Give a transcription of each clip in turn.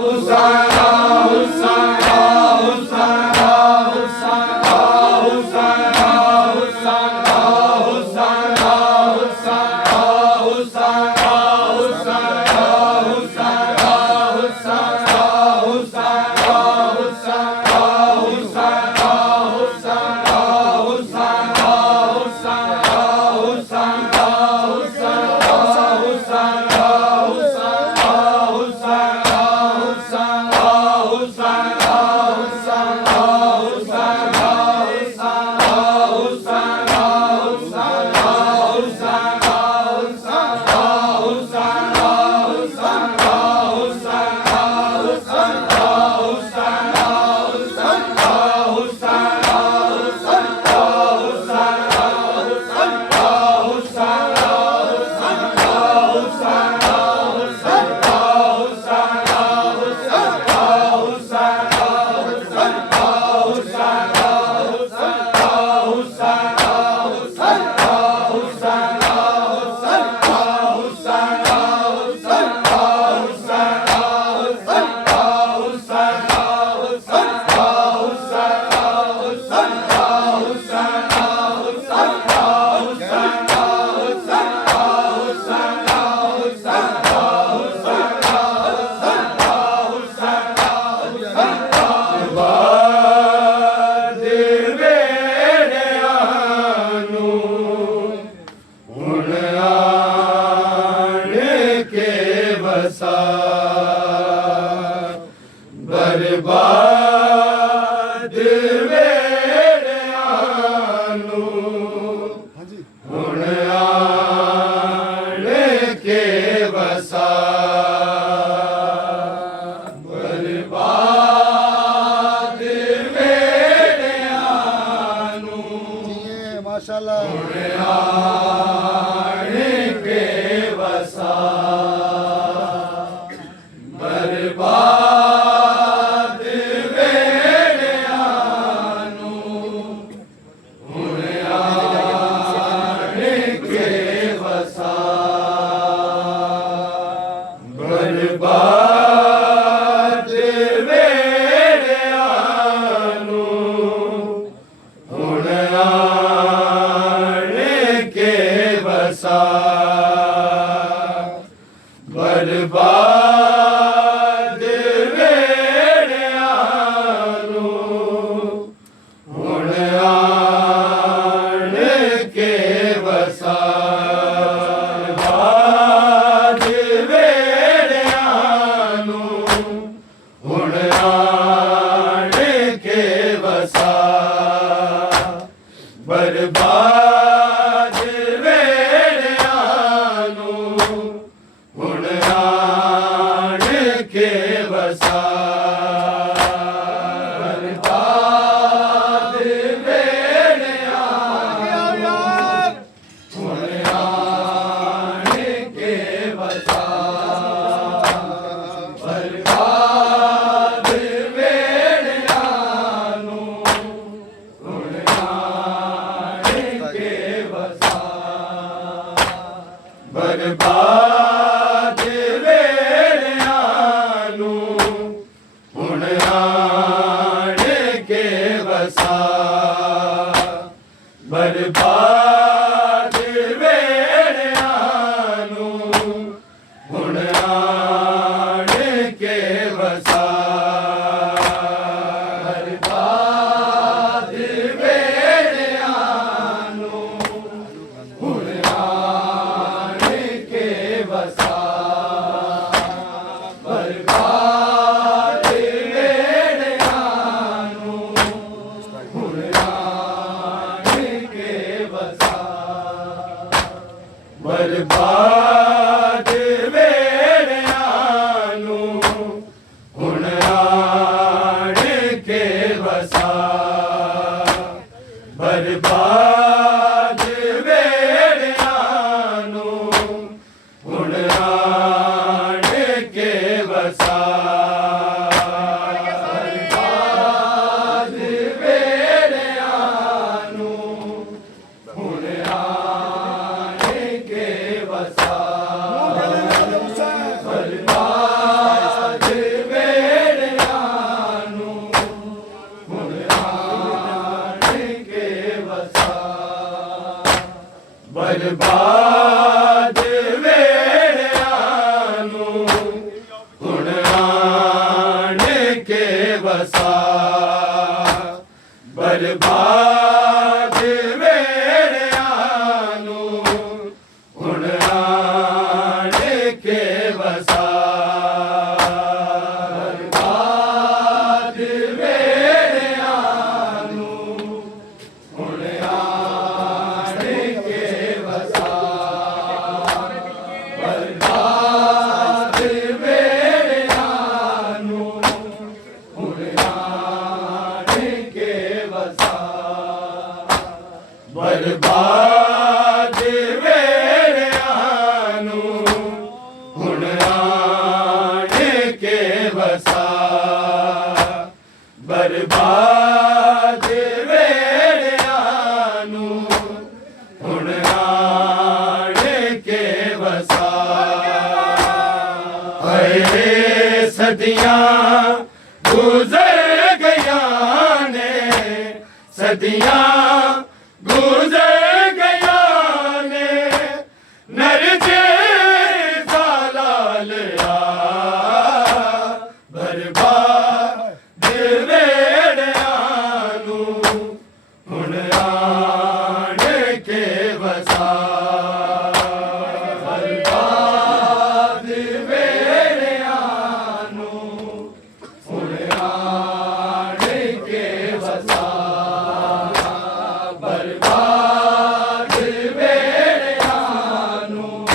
हुसैना हुसैना हुसैना हुसैना हुसैना हुसैना हुसैना हुसैना हुसैना हुसैना हुसैना हुसैना हुसैना हुसैना हुसैना हुसैना हुसैना हुसैना हुसैना बर्बाद वेड़ियानू हुण आण के वसा बर्बाद वेड़ियानू माशाल्लाह हुण आण के वसा बर्बाद वेड़ियानू हुण आण के वसा बर्बाद वेड़ियानू हुण आण के वसा बर्बाद वेड़ियानू हुण आण के वसा बर्बाद वेड़ियानू हुण आण के वसा बर्बाद वेड़ियानू हुण आण के वसा बर्बाद वेड़ियानू हुण आण के वसा बर्बाद वेड़ियानू हुण आण के वसा बर्बाद वेड़ियानू हुण आण के वसा बर्बाद वेड़ियानू हुण आण के वसा बर्बाद वेड़ियानू हुण आण के वसा बर्बाद वेड़ियानू हुण आण के वसा बर्बाद वेड़ियानू हुण आण के वसा बर्बाद वेड़ियानू हुण आण के वसा ਬਰਬਾਦ ਵੇੜਿਆਂ ਨੂੰ ਹੁਣ ਆਣ ਕੇ ਵਸਾ ਬਰਬਾਦ ਵੇੜਿਆਂ ਨੂੰ ਹੁਣ ਆਣ ਕੇ ਵਸਾ ਹਏ ਸਦੀਆਂ ਗੁਜ਼ਰ ਗਈਆਂ ਨੇ ਸਦੀਆਂ ਗੁਜ਼ਰ ਗਈਆਂ ਨੇ ਨਰਜੇ ਦਾ ਲਾਲਿਆ ਬਰਬਾਦ ਵੇੜਿਆਂ ਨੂੰ ਹੁਣ ਆਣ ਕੇ ਵਸਾ ਬਰਬਾਦ ਵੇੜਿਆਂ ਨੂੰ ਹੁਣ ਆਣ ਕੇ ਵਸਾ ਬਰਬਾਦ ਵੇੜਿਆਂ ਨੂੰ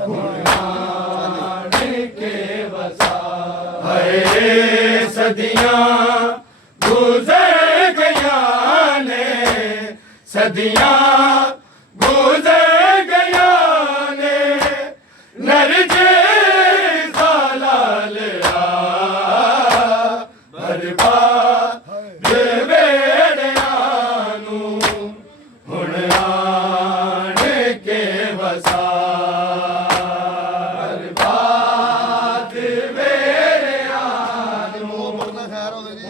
ਹੁਣ ਆਣ ਕੇ ਵਸਾ ਹਏ ਸਦੀਆਂ ਗੁਜ਼ਰ ਗਈਆਂ ਨੇ ਸਦੀਆਂ ਗੁਜ਼ਰ ਗਈਆਂ ਨੇ ਨਰਜੇ ਦਾ ਲਾਲਿਆ ਬਰਬਾਦ ਵੇੜਿਆਂ ਨੂੰ ਹੁਣ ਆਣ ਕੇ ਵਸਾ ਬਰਬਾਦ ਵੇੜਿਆਂ ਨੂੰ ਮੁਰਦਾ ਖੈਰ ਹੋਵੇ ਜੀ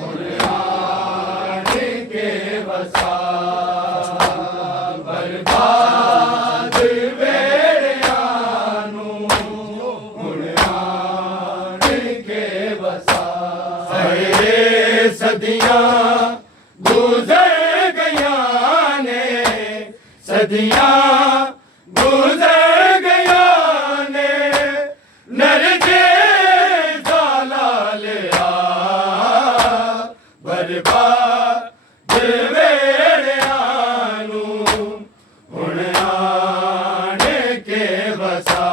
ਆਣ ਕੇ ਵਸਾ ਬਰਬਾਦ ਵੇੜਿਆਂ ਨੂੰ ਹੁਣ ਆਣ ਕੇ ਵਸਾ ਹਏ ਸਦੀਆਂ ਗੁਜ਼ਰ ਗਈਆਂ ਨੇ ਸਦੀਆਂ ਗੁਜ਼ਰ ਗਈਆਂ ਨੇ ਨਰਜੇ ਦਾ ਲਾਲਿਆ ਬਰਬਾਦ ਵੇੜਿਆਂ ਨੂੰ ਹੁਣ ਆਣ ਕੇ ਵਸਾ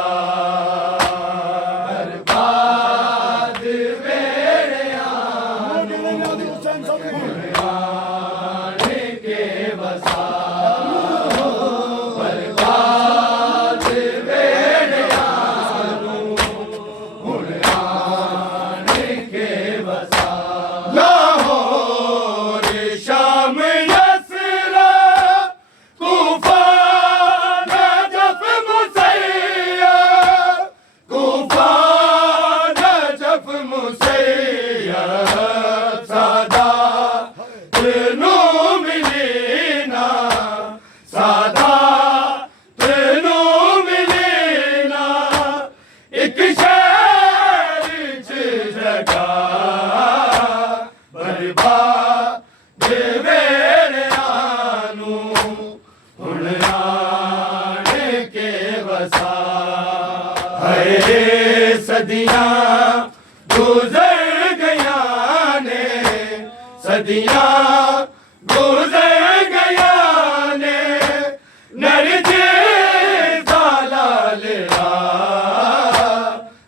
ਬਰਬਾਦ ਵੇੜਿਆਂ ਨੂੰ ਆਣ ਕੇ ਵਸਾ ਬਰਬਾਦ ਵੇੜਿਆਂ ਨੂੰ ਹੁਣ ਆਣ ਕੇ ਵਸਾ ਲਾਹੌਰ ਸ਼ਾਮ ਯਸਰਾ ਕੂਫਾ ਨਜਫ ਮੁਸੈਯਾ ਕੂਫਾ ਨਜਫ ਮੁਸੈਯਾ ਸਾਦਾ ਤੈਨੂੰ ਮਿਲਣਾ ਸਾਦਾ ਤੈਨੂੰ ਮਿਲਣਾ ਇੱਕ ਸ਼ਹਿਰ ਚ ਜਗਾ ਬਰਬਾਦ ਵੇੜਿਆਂ ਨੂੰ ਹੁਣ ਆਣ ਕੇ ਵਸਾ ਹਏ ਸਦੀਆਂ ਗੁਜ਼ਰ ਗਈਆਂ ਨੇ ਸਦੀਆਂ ਗੁਜ਼ਰ ਗਈਆਂ ਨੇ ਨਰਜੇ ਦਾ ਲਾਲਿਆ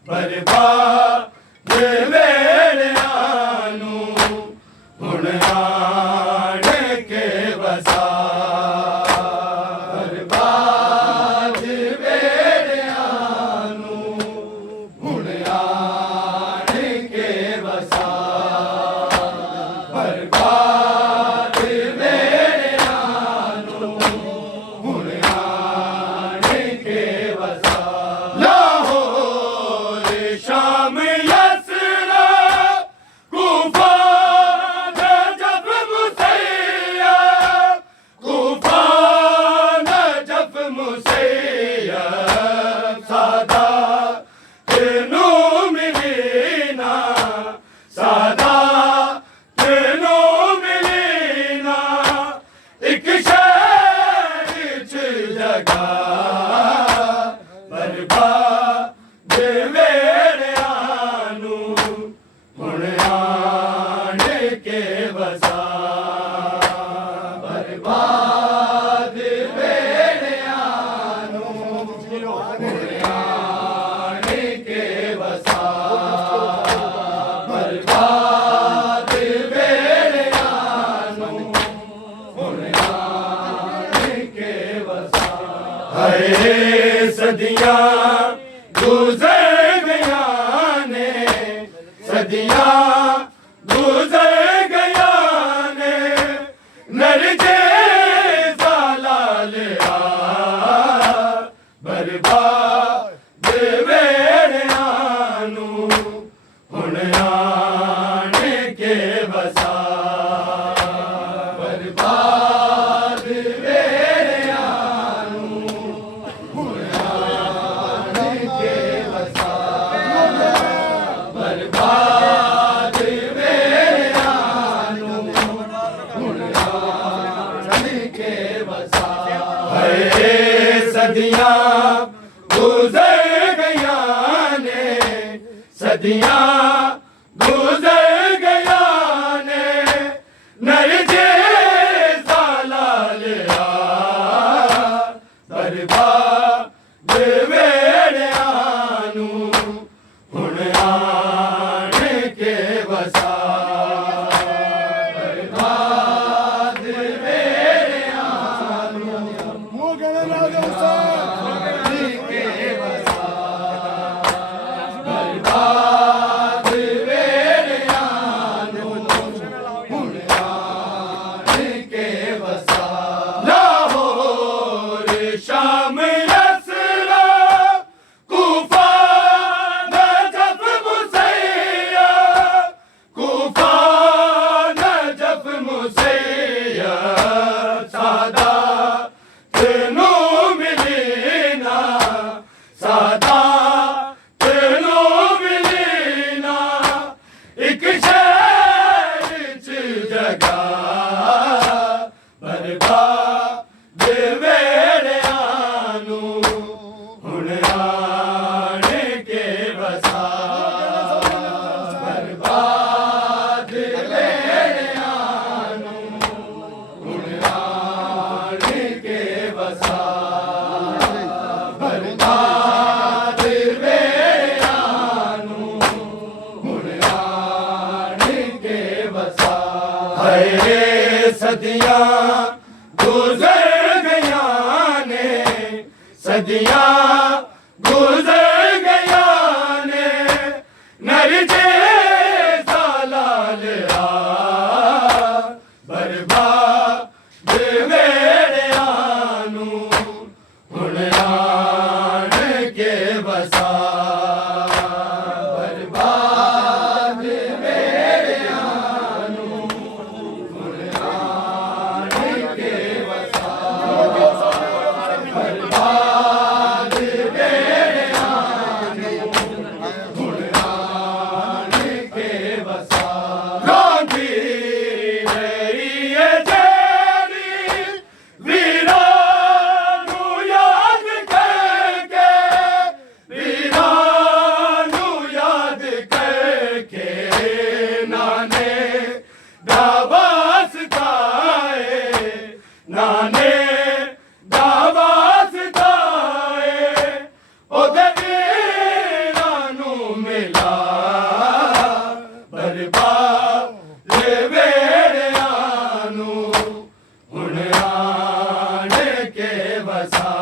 ਬਰਬਾਦ ਵੇੜਿਆਂ ਨੂੰ ਹੁਣ ਆਣ ਕੇ ਵਸਾ ਬਰਬਾਦ ਵੇੜਿਆਂ ਨੂੰ ਹੁਣ ਆਣ ਕੇ ਵਸਾ ਬਰਬਾਦ ਵੇੜਿਆਂ ਨੂੰ ਹੁਣ ਆਣ ਕੇ ਵਸਾ ਲਾਹੌਰ ਸ਼ਾਮ ਯਸਰਾ ਕੂਫਾ ਨਜਫ ਮੁਸੈਯਾ ਕੂਫਾ ਨਜਫ ਮੁਸੈਯਾ ਸਾਦਾ ਤੈਨੂੰ ਮਿਲਣਾ ਸਾਦਾ ਤੈਨੂੰ ਮਿਲਣਾ ਇੱਕ ਸ਼ਹਿਰ ਚ ਜਗਾ ਬਰਬਾਦ ਵੇੜਿਆਂ ਨੂੰ ਹੁਣ ਆਣ ਕੇ ਵਸਾ ਬਰਬਾਦ ਵੇੜਿਆਂ ਨੂੰ ਹੁਣ ਆਣ ਕੇ ਵਸਾ ਬਰਬਾਦ ਵੇੜਿਆਂ ਨੂੰ ਹੁਣ ਆਣ सदियां गुजर गया ने सदियां गुजर गया ने नरजे लालिया बर्बाद वेड़िया नू हुण आने के वसा बर्बाद वेड़िया नू हुण आने के वसा बर्बाद वेड़िया नू हुण आने के वसा सदियां गुजर गया ने सदियां गुजर गया ने नरजे लालिया बर्बाद वेड़िया नू हुण आने के वसा बर्बाद वेड़िया नू बर्बाद वेड़िया नू हुण आने के वसा लाहौर शाम यसरा कूफा नजफ मुसैया कूफा नजफ मुसैया सादा तेनू मिलीना सादा एक शहर च जगा बर्बाद वेड़िया नू हुण आने के वसा बर्बाद वेड़िया नू हुण आने के वसा बर्बाद वेड़िया नू हुण आने के वसा सदियां गुजर गया ने सदियां गुजर गया ने नरजे लालिया बर्बाद वेड़िया नू हुण आने के वसा बर्बाद वेड़िया नू हुण आने के वसा बर्बाद वेड़िया नू हुण आने के वसा रोंदी रही है जेड़ी वीरा नू याद करके वीरा नू याद करके नाने दावास गाए नाने दावास गाए ओदे वीरा नू मिला बर्बाद वेड़िया नू हुण आने के वसा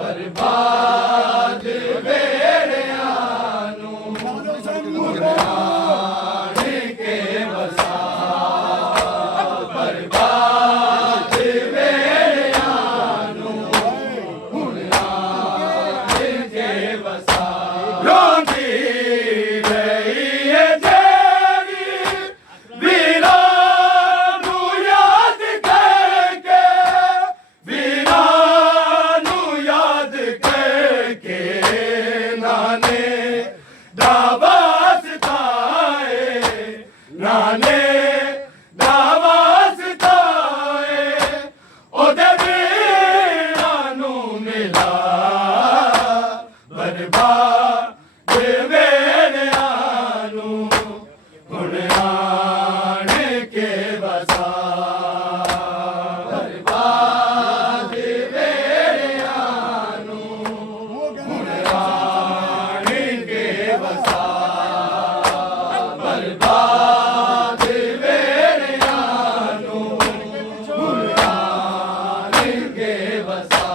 बर्बाद वेड़िया नू हुण आने के वसा बर्बाद वेड़िया नू हुण आने के वसा रोंदी रही है जेड़ी वीरा नू याद करके वीरा नू याद करके नाने दावास गाए नाने दावास गाए ओदे वीरा नू मिला बर्बाद वेड़िया नू हुण आने के वसा बर्बाद वेड़िया नू हुण आने के वसा बर्बाद वेड़िया नू हुण आने के वसा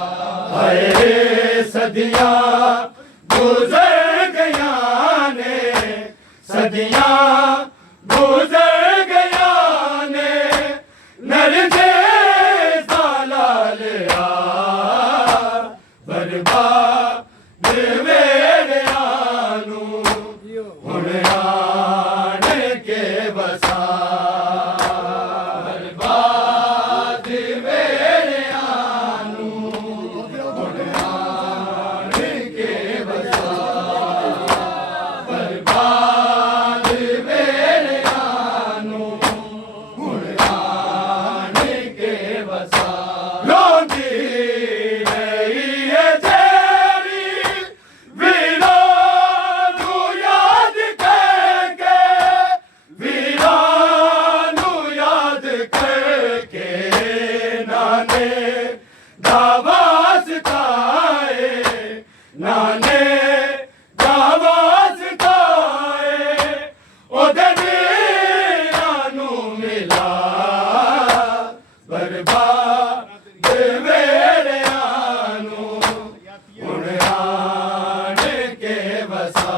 सदियां गुजर गया ने नरजे सालाल बर्बाद वेड़ियां हुण आण के वसा बर्बाद वेड़ियां हुण आण के वसा बर्बाद वेड़ियां हुण आण के वसा रोंदी रही है तेरी वीरां नूं याद करके वीरां नूं याद करके नाने दावा सताए नाने दावा सताए ओदे वीरां नूं मिला बर्बाद वेड़ियां हुण आण के वसा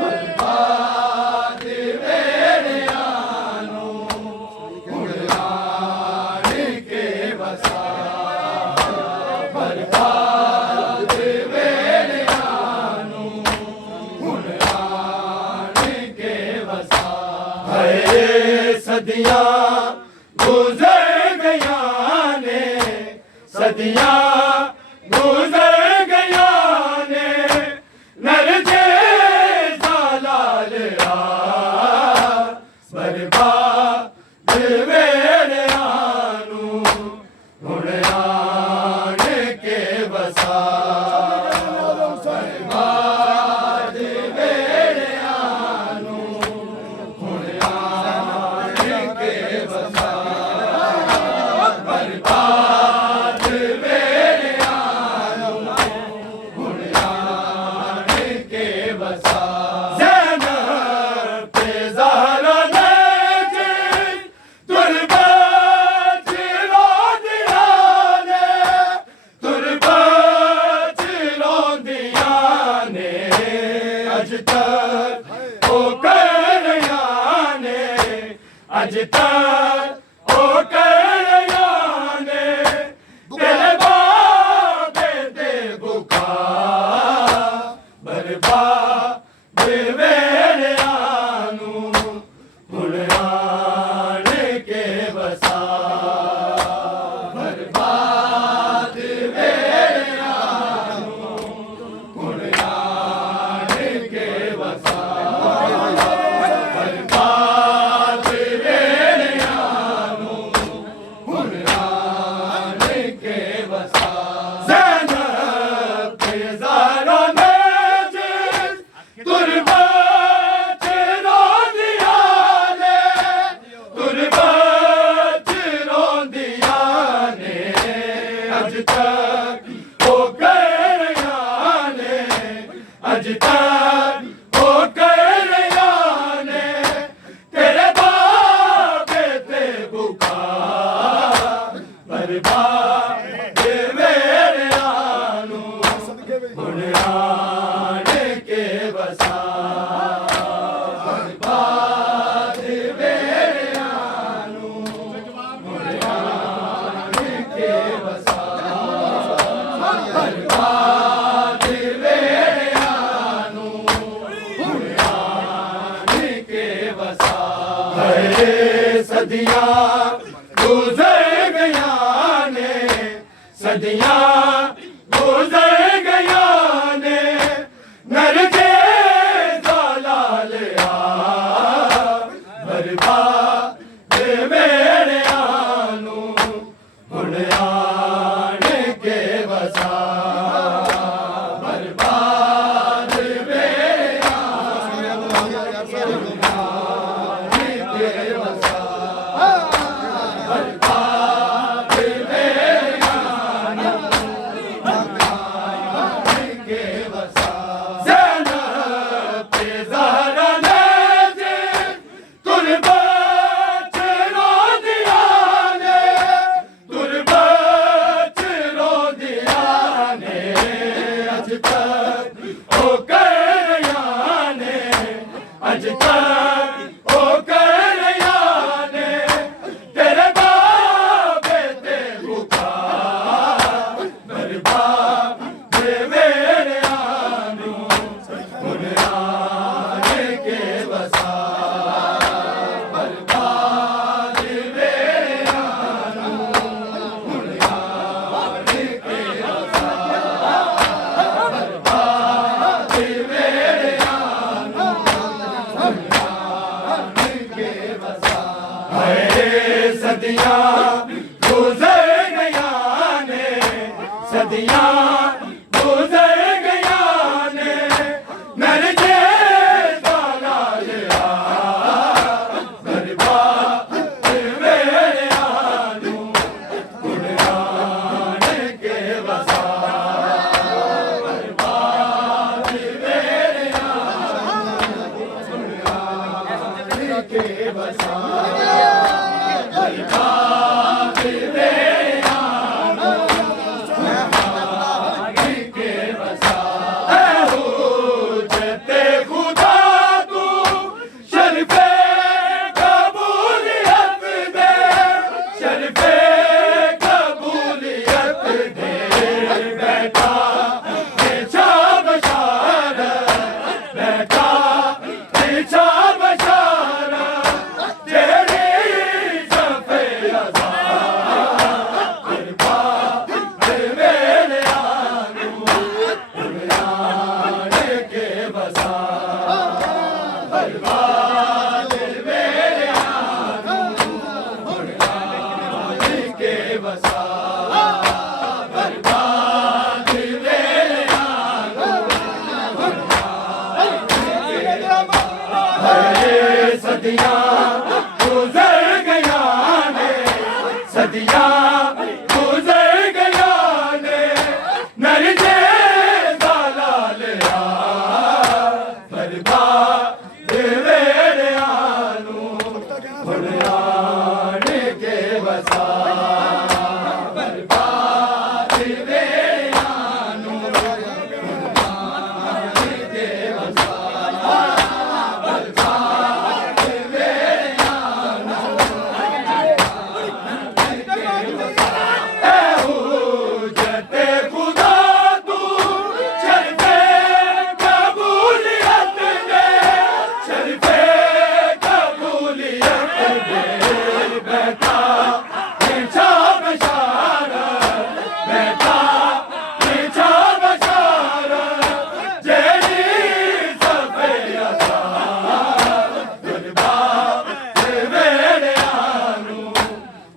बर्बाद वेड़ियां हुण आण के वसा बर्बाद वेड़ियां हुण आण के वसा हाय सदियां गुजर गया ने सदियां गुजर गया ने नरजे सालाल बर्बाद वेड़ियां हुण आण के वसा बर्बाद वेड़ियां हुण आण के वसा बर्बाद वेड़ियां हुण आण के वसा ज़ैनब ते ज़हरा ने तुरबत रोंदियां ने तुरबत रोंदियां ने अज तक ओ करयां ने अज तक ओ करयां ने तेरे बाबे दे बुका बर्बाद वेड़ियां हुण आण के वसा बर्बाद वेड़ियां हुण आण के वसा बर्बाद वेड़ियां हुण आण के वसा ज़ैनब ते ज़हरा ने तुरबत रोंदियां ने तुरबत रोंदियां ने अज तक ओ करयां ने अज तक ओ करयां ने तेरे बाबे ते बुका बर्बाद वेड़ियां हुण आण के वसा बर्बाद वेड़ियां हुण आण के वसा बर्बाद वेड़ियां हुण आण के वसा हाय सदियां गुजर गया ने सदियां गुजर गया ने नरजे सालाल बर्बाद वेड़ियां हुण आण के वसा बर्बाद वेड़ियां हुण आण के वसा बर्बाद वेड़ियां हुण आण के वसा ज़ैनब ते ज़हरा ने तुरबत रोंदियां ने तुरबत रोंदियां ने अज तक ओ करयां ने अज तक ओ कर याने तेरे बाबे ते पुकार बर्बाद दे मेरे आनू बुनियाद के वसा बर्बाद मेरे आनू बुनियाद के वसा बर्बाद मेरे आनू बुनियाद के वसा है सदियां गुजर गया ने सदियां गुजर गया ने मेरे जैसा लालिया बर्बाद मेरे आनू बुनियाद के वसा बर्बाद मेरे आनू बुनियाद के वसा बर्बाद मेरे आनू बुनियाद के वसा ऐ हुज्जते खुदा तू शरीफे कबूलियत दे शरीफे कबूलियत दे बेटा पीछा बशारत बेटा पीछा बशारत तेरी सफे अज़ा बर्बाद मेरे आनू बुनियाद के वसा बर्बाद मेरे आनू बुनियाद के वसा बर्बाद मेरे आनू बुनियाद के वसा है सदियां गुजर गया ने सदियां गुजर गया ने मेरे जैसा लालिया बर्बाद मेरे आनू बुनियाद के वसा बर्बाद मेरे आनू बुनियाद के वसा बर्बाद मेरे आनू ऐ हुज्जते खुदा तू शरीफे कबूलियत दे शरीफे कबूलियत दे बेटा पीछा बशारत बेटा पीछा बशारत जेरी सफे अज़ा बर्बाद मेरे आनू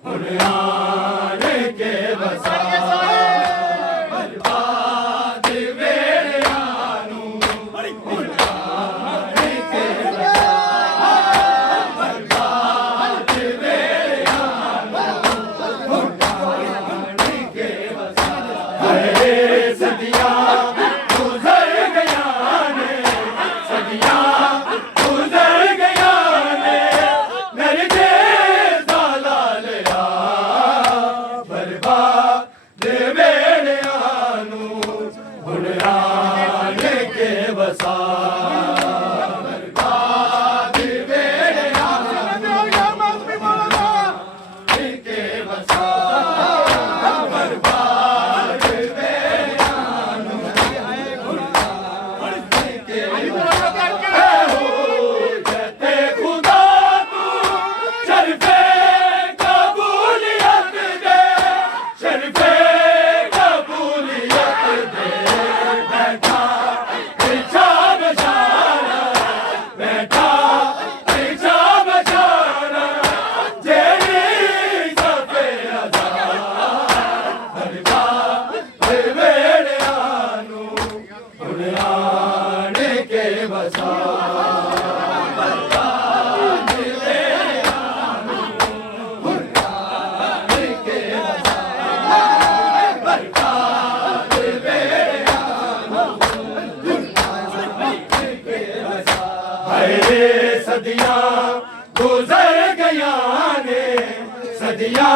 बुनियाद के वसा बर्बाद मेरे आनू बुनियाद के वसा बर्बाद मेरे आनू बुनियाद के वसा है सदियां गुजर गया ने सदियां गुजर गया ने मेरे जैसा लालिया बर्बाद मेरे आनू बुनियाद के वसा बर्बाद मेरे आनू के वसा बर्बाद मेरे आनू के वसा हुज्जते खुदा तू शरीफे कबूलियत दे शरीफे कबूलियत दे बेटा पीछा बशारत बेटा पीछा बशारत जेरी सफे अज़ा बर्बाद मेरे आनू बुनियाद के वसा बर्बाद मेरे आनू बुनियाद के वसा बर्बाद मेरे आनू बुनियाद के वसा है सदियां गुजर गया ने सदियां